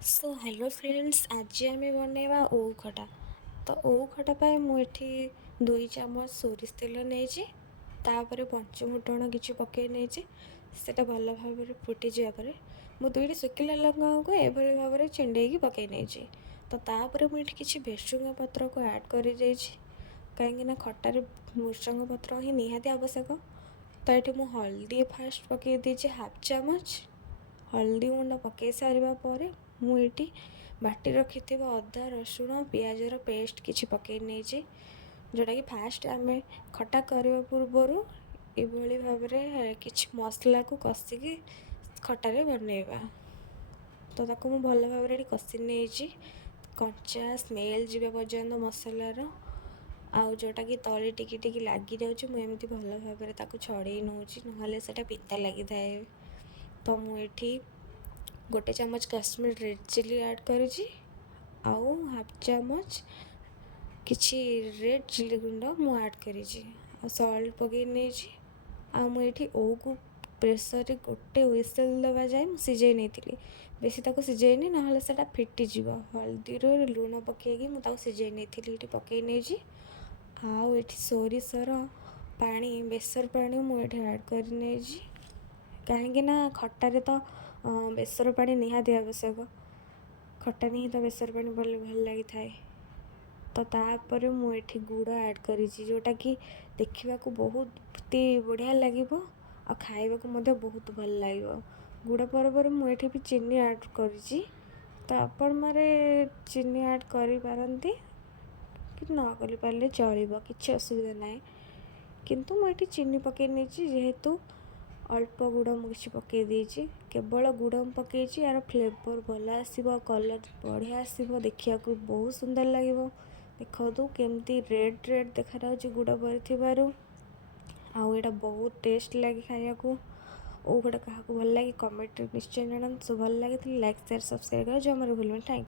So hello friends, आज आम बनवा ओउ खटा। तो ओउ खटा पाई मुझे 2 चामच सोरिष तेल नहीं, तापर पंचफुटण किसी पकई नहीं। सेटा भल भाव फुटी जापर मु 2टी शुखिला लंका को एभली भाव में चिंडेकी पकई नहीं। तो तापर मुझे किसी भेसुंगा पत्र को ऐड कर कहीं खटार भृषंग पत्र ही निहाती आवश्यक। तो ये मुझे हल्दी फास्ट पकई देछि हाफ चामच। हल्दी गुंड पकई सारा पर मुझे बाटी रखि अदा रसुण पियाजर पेस्ट किसी पकई नहीं, जोटा कि फास्ट आम खटा करने पूर्वर ये भाव में किसी मसला को कषिकी खटारे बनइबा। तो ताको मु भल भाव में कषि नहीं, कंचा स्मेल जीवा पर्यंत मसलार आउ जोटा कि तले टिकी टिकी लगी जाऊँगी मुझे भल भाव में छड़े नौ ना पिता लगी थाए। तो मुझे 1 चामच काश्मीर रेड चिली ऐड करी आउ हाफ चामच किसी रेड चिली गुंड मु ऐड करी सल्ट पकई नहीं। आ मुझे ओ को प्रेसर रे गोटे व्हिसल दबा जाए सिझे नहीं, बेसी ताको सिझेनी ना से फिटीज। हल्दी लुण पकईकी मुझे सिझे नहीं पकई नहीं। आउ ये सोरिषर पानी बेसर पानी मुझे ऐड कर कहीं खटारे तो बेसर पानी निहाती आवश्यक। खटा नहीं तो बेसर पानी भल लगी थाए। तो तापर मुझे गुड़ ऐड करी जोटा कि देखा बहुत बढ़िया लगे आ खाइबा बहुत भल लगे। गुड़ पर मुझे भी चीनी ऐड करी। तो आपण मारे चीनी ऐड करी पारंती कि न करि पारले चलिबो, किछि असुविधा ना। किंतु मुझे चीनी पकई नहीं जेहेतु अल्प गुड़ मुझे पकई देछि। केवल गुड़ पकई यार फ्लेवर भल आसो, कलर बढ़िया आसो, देखा बहुत सुंदर लगे। देखो केमती रेड रेड देखा गुड़ पर आउ एटा बहुत टेस्ट लगे खाया को। ओ गुड़ा क्या भल लगे कमेंट निश्चय जानते। भल लगे लाइक शेयर सब्सक्राइब कर जो हमारे भूल। थैंक